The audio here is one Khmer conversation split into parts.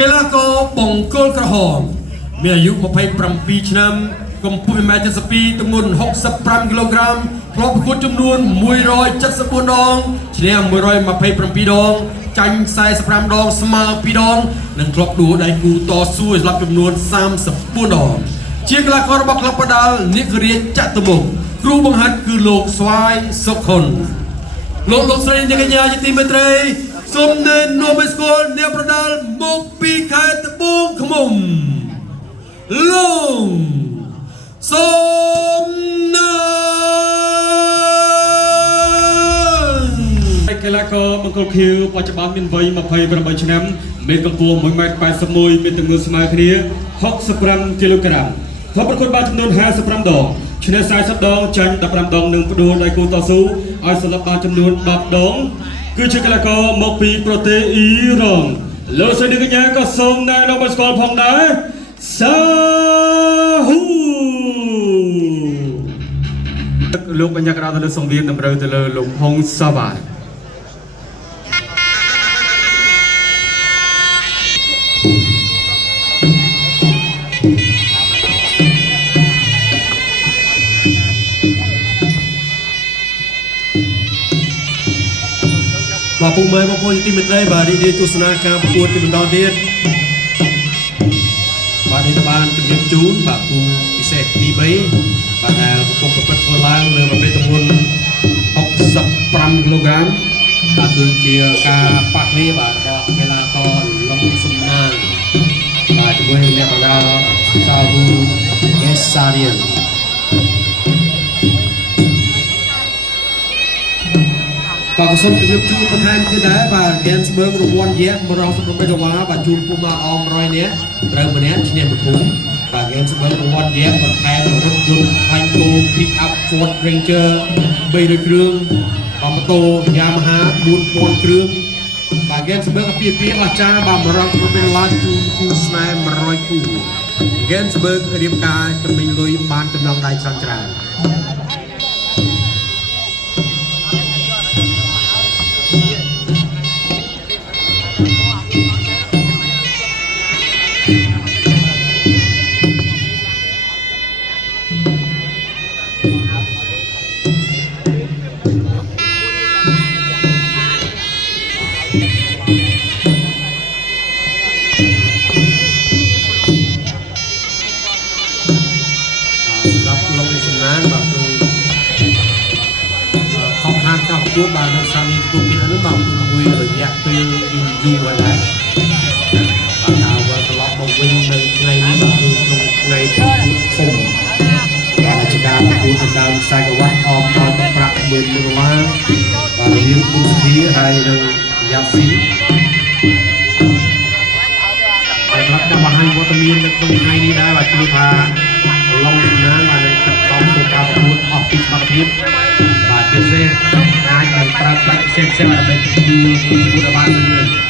កីឡាករបង្គោលក្រហមមានអាយុ27ឆ្នាំកម្ពស់1.72ម៉ែត្រទម្ងន់65គីឡូក្រាមធ្លាប់ប្រកួតចំនួន174ដងឈ្នះ127ដងចាញ់45ដងស្មើ2ដងនិងធ្លាប់ដួលដៃគូតស៊ូសម្រាប់ចំនួន34ដងជាកីឡាកររបស់ក្លឹបបដាល់និគរាជចតុមុខគ្រូបង្ហាត់គឺលោកស្វាយសុខុនលោកស្រីអ្នកកញ្ញាជាទីមេត្រីសូមណែនាំឲ្យស្គាល់អ្នកប្រដាល់មកពីខេត្តត្បូងឃ្មុំលោកសូមណែកីឡាករបង្គោលខៀវបច្ចុប្បន្នមានវ័យ28ឆ្នាំមានកម្ពស់1.81ម៉ែត្រមានទម្ងន់ស្មើគ្នា65គីឡូក្រាមធ្លាប់ប្រកួតបានចំនួន55ដងឈ្នះ40ដងចាញ់15ដងនិងផ្ដួលដៃគូតស៊ូឲ្យសម្លាប់បានចំនួន10ដងគឺជាកីឡាករមកពីប្រទេសអ៊ីរ៉ង់លោកស្រីកញ្ញាក៏សូមណែនាំឲ្យស្គាល់ផងដែរសាហ៊ូលោកបញ្ញាក្រាទៅលើសង្វៀនតម្រូវទៅលើលោកហុងសាវ៉ាបាទពុកម៉ែបងប្អូនទីមេត្រីបាទរីករាយទស្សនាការប្រកួតទីបន្តទៀតបាទនេះបានជម្រាបជូនបាទគូពិសេសទី3បាទដែលកំពុងប្រព្រឹត្តធ្វើឡើងលើប្រភេទទម្ងន់65គីឡូក្រាមបាទគឺជាការប៉ះគ្នាបាទរបស់កីឡាករឡុងសំណាងបាទជាមួយនឹងអ្នកបដាសាវូកេសារៀនបាទសូមជម្រាបជូនបន្ថែមទៀតដែរបាទ Gensburg រង្វាន់យក្ស188ដង្វាបាទជូនពុំមកអម100នាក់ត្រូវម្នាក់ឈ្នះមួយភូមិបាទ Gensburg រង្វាន់យក្សបន្ថែមរថយន្តខ្លាញ់គោ Pick up Ford Ranger 300គ្រឿងម៉ូតូ Yamaha 4000គ្រឿងបាទ Gensburg អាពាហ៍ពិពាហ៍អស្ចារ្យបាទ$100,000ជូនគូស្នេហ៍100គូ Gensburg រៀបការចំណេញលុយបានចំណងដៃច្រើនគួរបាននៅសាមីទូពីនោះបាទមួយរយៈពេលយូរហើយដែរបាទហើយត្រឡប់មកវិញនៅថ្ងៃនេះបាទគឺក្នុងថ្ងៃធំបាទជាការប្រកួតដើមខ្សែក្រវ៉ាត់អមដល់ប្រាក់$100,000បាទរវាងគូសធាហើយនិងយ៉ាស៊ីហើយប្រាប់ចាំបង្ហាញវត្តមាននៅក្នុងថ្ងៃនេះដែរបាទជឿថាឡុងសំណាងបាទនឹងខិតខំធ្វើការប្រកួតអស់ពីសមត្ថភាពបាទពិសេសអាចនឹងប្រើប្រាស់ផ្សេងៗដើម្បីជួយគូប្របានទៅលើ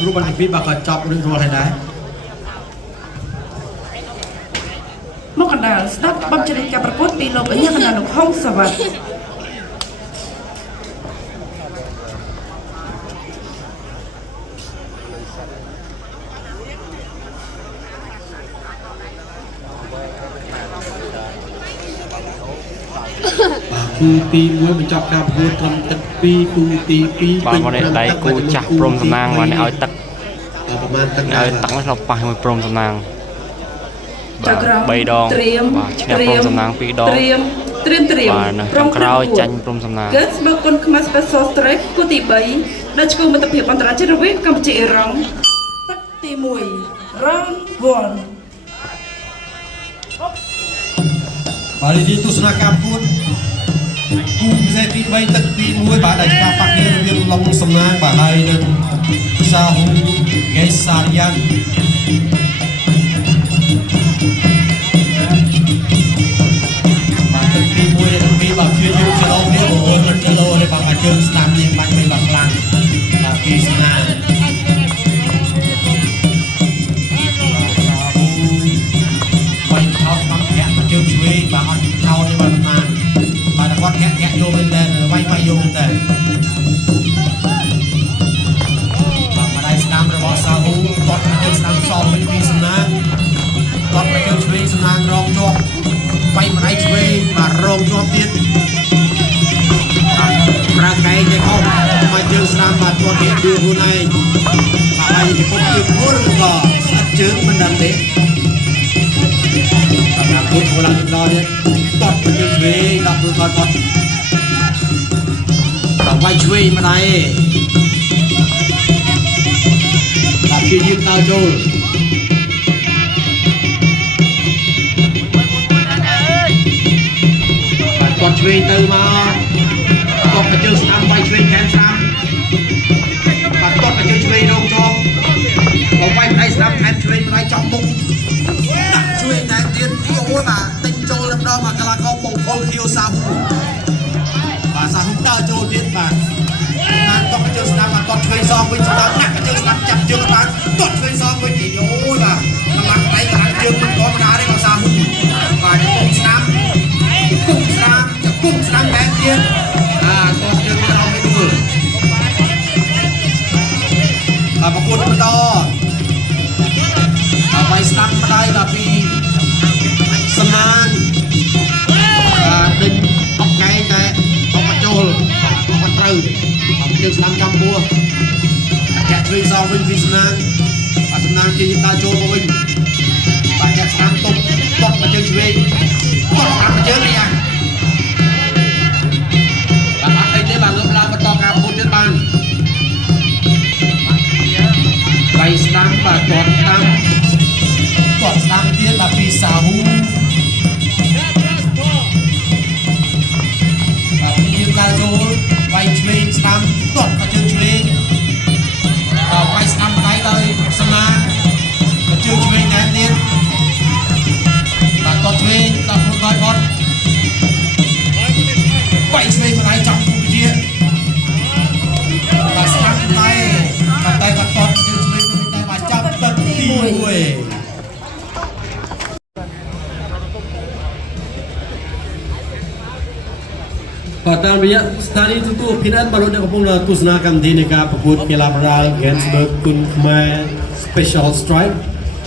គ្រូបានអភិបាលក៏ចប់រឿងរាល់ហើយដែរមកកណ្ដាលស្ដាប់បទចរិតការប្រកួតពីលោកអញ្ញាកណ្ដាលលោកហុងសាវ៉ាត់គូទី1បញ្ចប់ការប្រកួតត្រឹមទឹក2គូទី2បាទមកនេះដៃគូចាស់ព្រមសំណាងមកនេះឲ្យទឹកប្រហែលទឹកឲ្យទឹកមកឆ្លប់ប៉ះមួយព្រមសំណាងបាទ3ដងបាទឈ្នះព្រមសំណាង2ដងត្រៀមបាទនៅខាងក្រោយចាញ់ព្រមសំណាង Gensburg គុនខ្មែរ Special Strike គូទី3ដែលឈ្មោះមិត្តភាពអន្តរជាតិរវាងកម្ពុជាអ៊ីរ៉ង់ទឹកទី1 Round 1បាទនេះទស្សនាការប្រកួតគូពិសេសទី3ទឹកទី1បាទដែលការប៉ះគ្នារវាងឡុងសំណាងបាទហើយនិងសាហ៊ូកេសារីយ៉ាន ជើងស្ដាំនេះបាច់ទៅបាត់ខ្លាំងបាទពីស្នាបាយថោកបាត់ធាក់មកជើងឆ្វេងបាទអត់ថោកទេបាទបានបាទគាត់ធាក់យកមែនតើវាយយកមែនតើបាទមកដៃស្ដាំរបស់សាហ៊ូគាត់មកជើងស្ដាំសងវិញពីស្នាគាត់មកជើងឆ្វេងស្នារងជាប់បាយមកដៃឆ្វេងបាទរងជាប់ទៀតប្រាកែងទេខំមកជើងស្ដាំបាទគាត់ទៀតគឺខ្លួនឯងបាទហើយពីពុកគឺមុនក៏ស្ដាប់ជើងមិនដឹងទេបាទពុកហូឡាដល់ទៀតតបមកជើងឆ្វេងដល់គឺគាត់បាទវាយឆ្វេងមកដៃបាទជាយើងដើរចូលបាទគាត់ឆ្វេងទៅមកតបមកជើងស្ដាំវាយឆ្វេងខែមស្ដាំបាទតបមកជើងឆ្វេងរងជាប់បើវាយដៃស្ដាំខែមឆ្វេងដៃចំមុខដាក់ឆ្វេងតែទៀតអូយបាទទិញចូលម្ដងមកកន្លងកោបងខុលខៀវសាហ៊ូបាទសាហ៊ូដើរចូលទៀតបាទបានតបមកជើងស្ដាំបាទតបឆ្វេងសងវិញស្ដាំដាក់មកជើងស្ដាំចាប់ជើងបានតបឆ្វេងសងវិញអូយបាទកម្លាំងដៃកម្លាំងជើងមិនធម្មតាទេរបស់សាហ៊ូបាទគុំស្ដាំគុំស្ដាំគុំស្ដាំតែទៀតតបជើងរងមិនដួលប្រកួតបន្តបាយស្ដាំម្ដាយដល់ពីសមានដេញអបកែងតែអបចូលអបត្រូវអបជើងស្ដាំចំពោះចាក់ឆ្វេងសងវិញពីសមានបាទសំណាងជាដើរចូលមកវិញបាទចាក់ស្ដាំតុបមកជើងឆ្វេងតុបស្ដាំមកជើងនេះបាទអត់អីទេបាទលើកឡើងបន្តការប្រកួតទៀតបានបាយស្ដាំបាទទាត់ស្ដាំទៀតបាទពីសាហ៊ូបាទពីយើងដើរចូលវាយឆ្វេងស្ដាំទាត់មកជើងឆ្វេងវាយស្ដាំដៃដោយសមាមកជើងឆ្វេងតែទៀតបាទទាត់ឆ្វេងដល់ខ្លួនគាត់វាយឆ្វេងម្ដាយចំពុកជាបាទស្ដាំដៃបាទតែគាត់ទាត់ជើងឆ្វេងតែបាទចាប់ទឹកទី1បាទតាមរយៈស្ថានីយទូរទស្សន៍ PNN បានលោកអ្នកកំពុងទស្សនាកម្មវិធីនៃការប្រកួតកីឡាបាល់ Gensburg គុណខ្មែរ Special Strike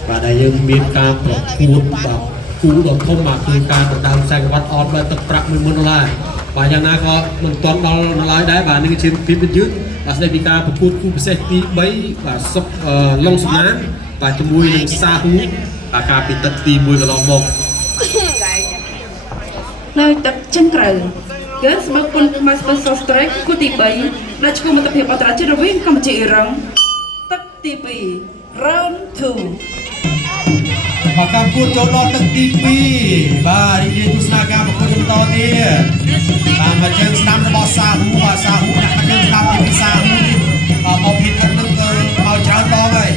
បាទដែលយើងមានការប្រកួតបាទគូដ៏ធំបាទគឺការដណ្ដើមខ្សែក្រវ៉ាត់អត់បាទទឹកប្រាក់$10000បាទយ៉ាងណាក៏មិនទាន់ដល់នៅឡើយដែរបាទនឹងជាភាពយឺតបាទស្ដីពីការប្រកួតគូពិសេសទី3បាទសុកឡុងសំណានបាទជាមួយនឹងសាហ៊ូបាទការពីទឹកទី1កន្លងមកនៅទឹកចិនក្រៅគឺស្មើគុណខ្មែរ Special Strike គូទី3ដែលឆ្លងមិត្តភាពអន្តរជាតិរវាងកម្ពុជាអ៊ីរ៉ង់ទឹកទី2 Round 2បាទការប្រកួតចូលដល់ទឹកទី2បាទរីករាយទស្សនាការប្រកួតបន្តទៀតតាមមកជើងស្ដាំរបស់សាហ៊ូបាទសាហ៊ូដាក់មកជើងស្ដាំពីសាហ៊ូនេះមកភីតទឹកនឹងមកច្រើនដងហើយ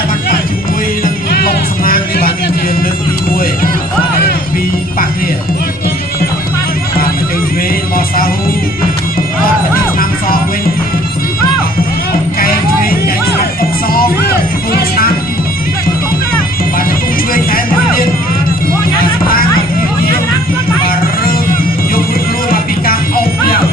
តែបានបាក់ជាមួយនឹងឡុងសំណាងនេះបាទនេះជាលើកទី1បាទពីប៉ះនេះបាទមកជើងឆ្វេងរបស់សាហ៊ូគាត់មកជើងស្ដាំសងវិញកែងឆ្វេងកែងស្ដាំអុកសងគុំស្ដាំបាទគុំឆ្វេងតែមួយទៀតបាទស្ដាំមកពីទៀតបាទរើយកខ្លួនមកពីការអោបទៀត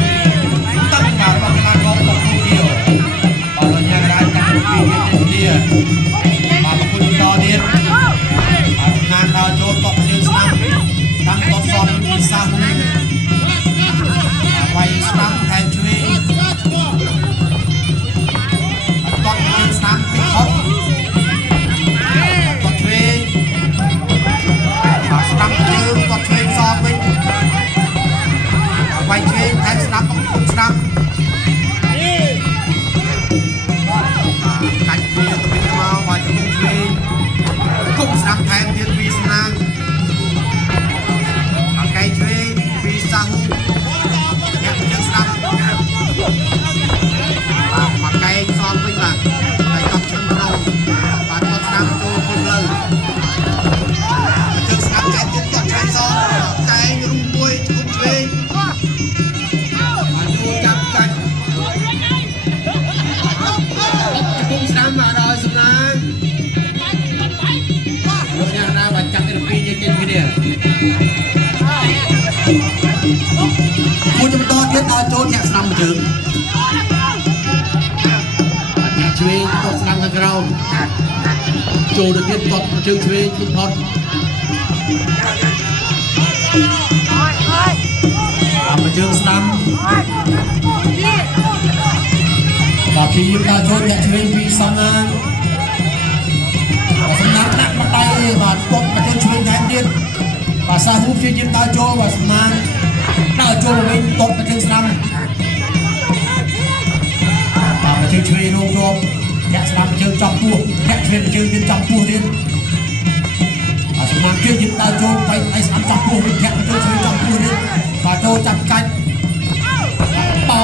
ជើងអ្នកឆ្វេងតបស្ដាំខាងក្រោមចូលទៅទៀតតបជើងឆ្វេងទីផុតមកជើងស្ដាំបាទពីយើងដល់ចូលអ្នកឆ្វេងពីសំណាងសំណាងដាក់មកដៃបាទតបមកជើងឆ្វេងថែមទៀតបាទសាហ៊ូជាយើងដល់ចូលបាទសំណាងដល់ចូលវិញតបមកជើងស្ដាំបាទមកជើងឆ្វេងរងជាប់អ្នកស្ដាំមកជើងចំពោះអ្នកឆ្វេងមកជើងទៀតចំពោះទៀតបាទសំណាងជាយើងដល់ចូលទៅឯស្ដាំចំពោះវិញអ្នកមកជើងឆ្វេងចំពោះទៀតបាទចូលចាប់កាច់បោ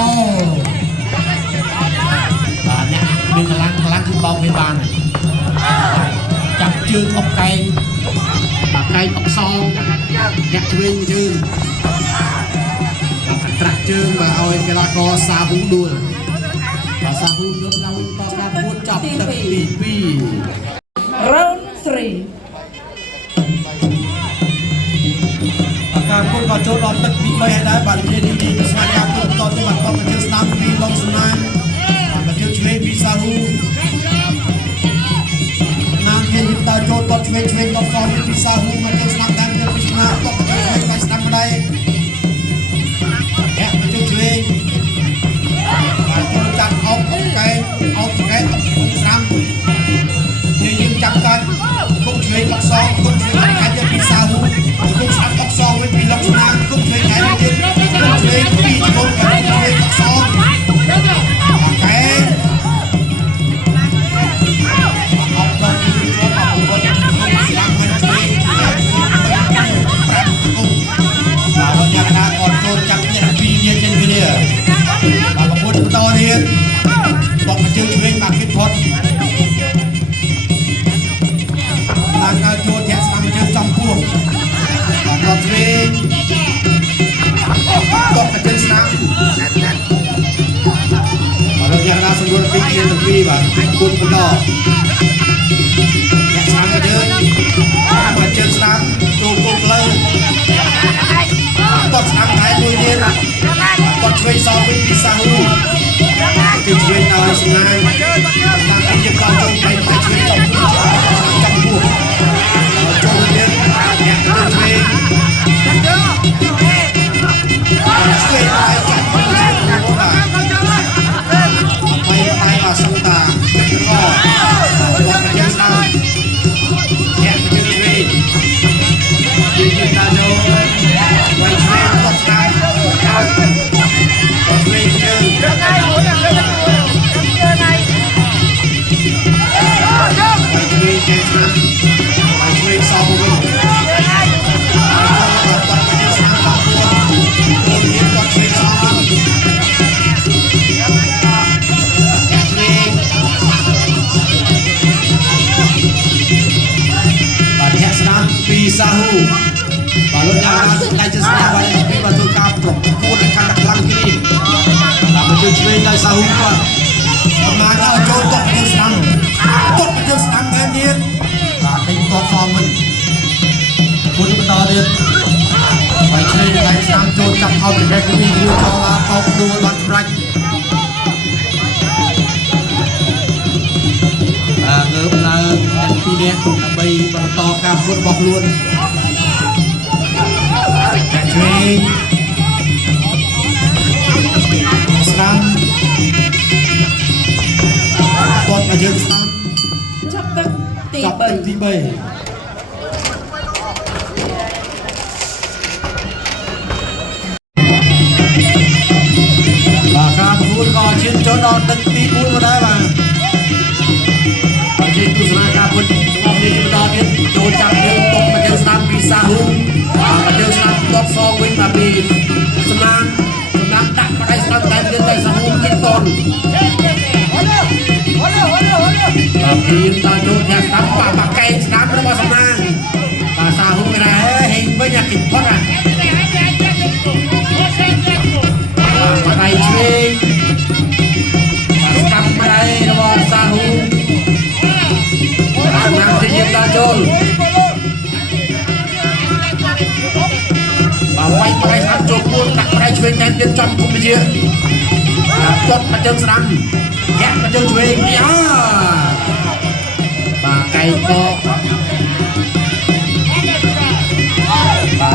បាទអ្នកមានកម្លាំងគឺបោកវាបានហើយចាប់ជើងអុកកែងបាទកែងអុកសងអ្នកឆ្វេងជើងបាទត្រាក់ជើងបាទឲ្យកីឡាករសាហ៊ូដួលបាទសាហ៊ូយកឡើងវិញតការពួតចាប់ទឹកទី2 round 3 ការពុតក៏ចូលដល់ទឹកទី3ហើយដែរបាទជានេះស្វាគមន៍ពុតតទៅបាត់បង់មកជើងស្ដាំពីឡុងសំណាងបាទមកជើងឆ្វេងពីសាហ៊ូណាមគេយតចូលតឆ្វេងតសងពីសាហ៊ូមកជើងស្ដាំតាមជើងពីស្មាតតឆ្វេងបាច់ស្ដាំម្ដាយអ្នកមកជើងឆ្វេងបាទចូលចាប់អោបកែងអោបស្ដាំយើងចាប់កាត់គុំឆ្វេងតសងគុំឆ្វេងកាច់ពីសាហ៊ូគុំស្ដាំតសងវិញពីឡុងសំណាងគុំឆ្វេងហើយទៀតគុំឆ្វេងពីគុំឆ្វេងតសងកែងអោបដល់ពីជាប់អោបគុំស្ដាំហើយឆ្វេងបាទយ៉ាងណាអត់ចូលចាប់អ្នកពីរនេះចេញពីនេះបាទប្រពន្ធបន្តទៀតបកមកជើងឆ្វេងបាទគិតផុតឡើងដល់ចូលធាក់ស្ដាំជើងចំពោះបាទឆ្វេងបកមកជើងស្ដាំបាទយ៉ាងណាសម្រួលពីគ្នាទាំងពីរបាទគុណបន្តអ្នកស្ដាំជើងមកជើងស្ដាំចូលគោកលើតស្ដាំហើយមួយទៀតគាត់ឆ្វេងសងវិញពីសាហ៊ូគឺឆ្វេងដល់សំណាងតាមពីយើងដល់ចូលទៅឆ្វេងចំពោះចូលទៀតអ្នកទៅឆ្វេងឆ្វេងហើយចាក់បាទបាយបាទសង្តាទឹកកកគាត់មកយើងស្ដាំអ្នកទៅឆ្វេងយើងដល់ចូលវាយឆ្វេងគាត់ស្ដាំគាត់ឆ្វេងជើងសាហ៊ូបាទលោកយ៉ាងណាដៃជិះស្ដាប់ហើយពីបាទធ្វើការប្រកួតកាន់តែខ្លាំងគ្នាបាទមកជួយឆ្វេងដល់សាហ៊ូគាត់ប្រមាណដល់ចូលតក់យើងស្ដាំតែទៀតបាទដេញតតផងវិញគួរបន្តទៀតបាយឆ្វេងដៃស្ដាំចូលចាប់ថោកពីគេពីយូរចូលមកតបដួលបានប្រាច់ងើបឡើងទាំងពីរនាក់ដើម្បីបន្តការប្រកួតរបស់ខ្លួនអ្នកឆ្វេងស្ដាំតបមកយើងស្ដាំចាប់ទឹកទី3 បាទការប្រកួតក៏ឈានចូលដល់ទឹកទី4មកដែរបាទជាទស្សនាការពុតរបស់នេះបន្តទៀតចូលចាប់យើងតបមកយើងស្ដាំពីសាហ៊ូមកយើងស្ដាំតបសងវិញបាទពីសំណាងដាក់បដៃស្ដាំតែទៀតតែសាហ៊ូគិតតនបាទពីតាចូលអ្នកស្ដាំបាទកែងស្ដាំរបស់សំណាងបាទសាហ៊ូមិនដែរហេងវិញអាគិតផុតបាទដៃឆ្វេងបាទស្ដាំបដៃរបស់សាហ៊ូសំណាងជាយើងតាចូលបាទវាយបដៃស្ដាំចូលពួនដាក់បដៃឆ្វេងតែទៀតចំគុំវិជា តត់មកជើងស្ដាំញាក់មកជើងឆ្វេងបាទកែងបកបា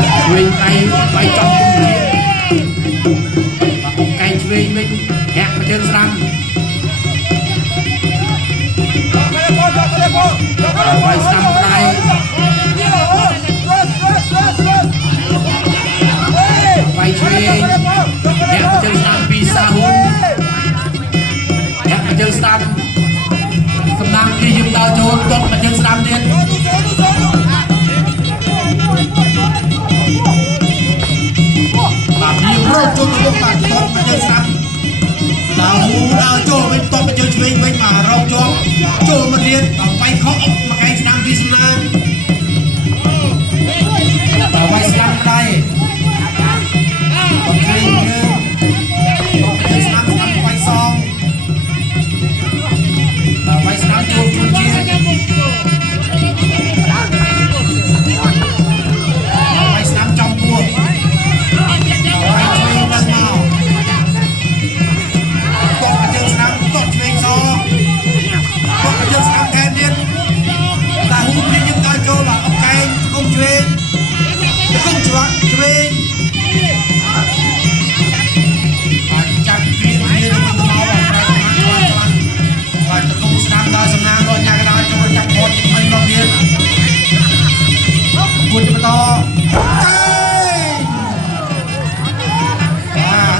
ទឆ្វេងដៃបាយចំគុំជាបាទអុកកែងឆ្វេងវិញញាក់មកជើងស្ដាំបាយស្ដាំដៃបាយឆ្វេងញាក់មកជើងស្ដាំពីសាហ៊ុនញាក់មកជើងស្ដាំសំណាងគេយឹមដល់ចូលទាត់មកជើងស្ដាំទៀតបាទវារត់ចូលទៅបាទទាត់មកជើងស្ដាំដល់ហ៊ូដល់ចូលវិញទាត់មកជើងឆ្វេងវិញបាទរកជាប់ចូលមកទៀតបាយខកអុកមកកែងស្ដាំពីសំណាងបាទបាយស្ដាំដៃអូខេយើងស្ដាំបាយសងបាយស្ដាំចូលជួនជាបាយស្ដាំចំពោះបាយឆ្វេងឡើងមកតបមកជើងស្ដាំតបឆ្វេងសងតបមកជើងស្ដាំថែមទៀតតាហ៊ូព្រៀងយើងដល់ចូលបាទអុកកែងអុកឆ្វេងអុកច្រកឆ្វេងចាប់ព្រៀងគ្នាទៅមកបាទតកុំស្ដាំដល់សំណាងរត់ញ៉ាំកណ្ដាលចូលចាប់ផតជំនាញមកទៀតគួរទៅបន្ត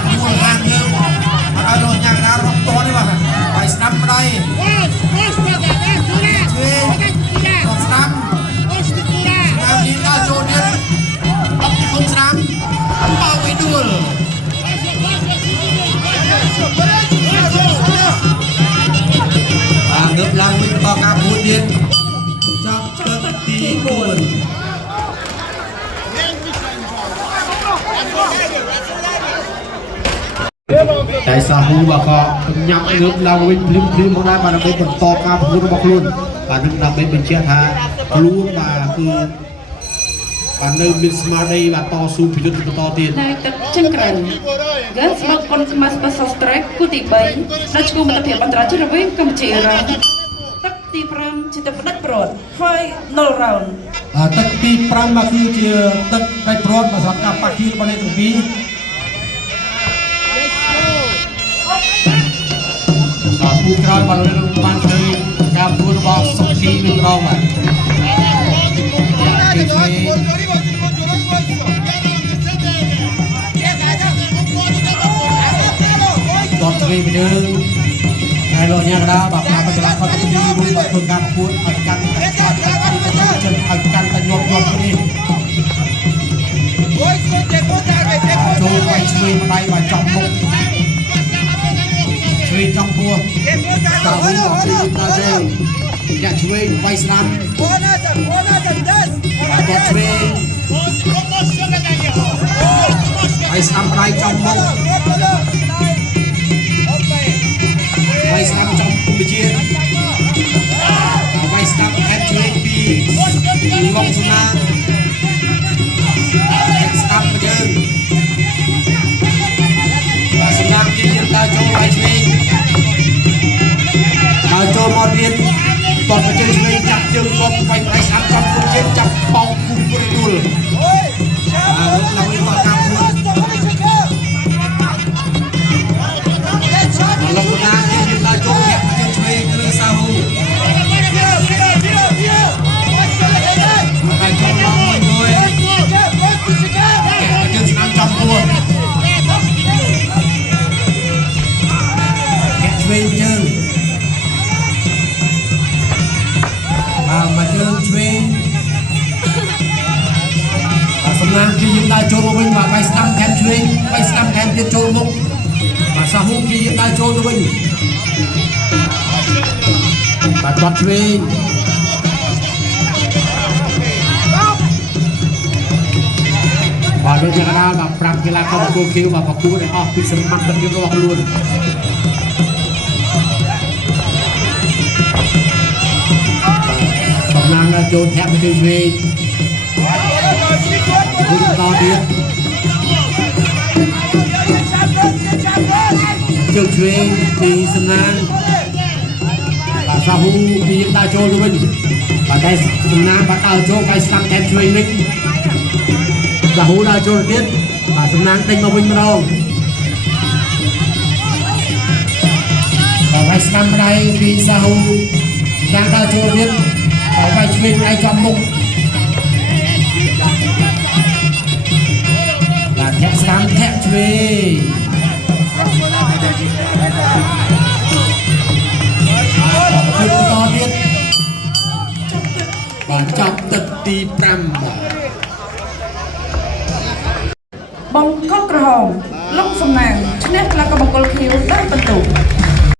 មូលហាងយើងអត់ឲ្យរត់ញ៉ាំកណ្ដាលរត់តនេះបាទបាយស្ដាំម្ដាយឆ្វេងរត់ស្ដាំនេះដល់ចូលទៀតអត់គុំស្ដាំបោកឲ្យដួលងើបឡើងវិញបន្តការពួតទៀតចាប់ទឹកទី4តែសាហ៊ូបាទក៏ញ៉ាំងើបឡើងវិញភ្លាមមកដែរបាទដើម្បីបន្តការពួតរបស់ខ្លួនបាទនឹងដើម្បីបញ្ជាក់ថាខ្លួនបាទគឺបាទនៅមានស្មារតីបាទតស៊ូប្រយុទ្ធបន្តទៀត នៅទឹកចិនក្រៅ Girls បើកប៉ុនខ្មាស់បសស្ត្រេកគូទី3ដល់ឈ្មោះមិត្តភាពអន្តរជាតិរវាងកម្ពុជាអ៊ីរ៉ង់ទឹកទី5ជាទឹកផ្ដាច់ព្រាត់ហើយ0 round ទឹកទី5មកគឺជាទឹកផ្ដាច់ព្រាត់សម្រាប់ការប៉ះគីរបស់អ្នកទាំងពីរបាទគូក្រោយបានបានឃើញការពួតរបស់សុខីវិញម្ដងបាទគេឆ្វេងតបឆ្វេងពីលើហើយលោកញ៉ាំកដាបាទប្រាក់កន្លះគាត់ទៅទី1បាទធ្វើការពួតឲ្យកាន់តែគាត់ទៅចិត្តឲ្យកាន់តែញាប់នេះចូលឲ្យឆ្វេងម្ដាយបាទចំមុខឆ្វេងចំពោះតាវិញមកពីដល់ទេយ៉ាឆ្វេងវាយស្ដាំបាទឆ្វេងហើយស្ដាំម្ដាយចំមុខហើយស្ដាំចំគុំវិជាហើយស្ដាំខេតឆ្វេងពីងងសុណាស្ដាំមកយើងបាទសំណាងគេយើងដើរចូលហើយឆ្វេងដើរចូលមកទៀតតបមកជើងឆ្វេងចាប់ជើងគាត់វាយស្ដាំចំគុំជាចាប់ប៉ោងគុំពុរដួលឡើងវិញមកការពួតលោកណាគេយើងដើរចូលញាក់ជើងឆ្វេងលើសាហ៊ូហើយចូលមកមួយជើងស្ដាំចំពោះញាក់ឆ្វេងជើងមកជើងឆ្វេងសំណាងគេយើងដើរចូលមកវិញបាទវាយស្ដាំថែមឆ្វេងវាយស្ដាំថែមទៀតចូលមុខបាទសាហ៊ូគេយើងដើរចូលទៅវិញបាទគាត់ឆ្វេងបាទលោកយ៉ាងណាបាទ5កីឡាករគូគីវបាទប្រកួតឲ្យអស់ពីសមត្ថភាពរបស់ខ្លួនសំណាងចូលធាក់មកជើងឆ្វេងគូតទៀត ជើងឆ្វេងពីសំណាងបាទសាហ៊ូពីដើរចូលទៅវិញបាទតែសំណាងបាទដើរចូលកាយស្ដាំថែមឆ្វេងវិញសាហ៊ូដើរចូលទៀតបាទសំណាងដេញមកវិញម្ដងបាទស្ដាំដៃពីសាហ៊ូយ៉ាងដើរចូលទៀតបាទវាយឆ្វេងដៃចំមុខបាទធាក់ស្ដាំធាក់ឆ្វេងបន្តទៀតបាទចាប់ទឹកទី5បាទ បង្គោលក្រហមលោកសំណាងឈ្នះក្លាកបង្គោលខៀវ10ពិន្ទុ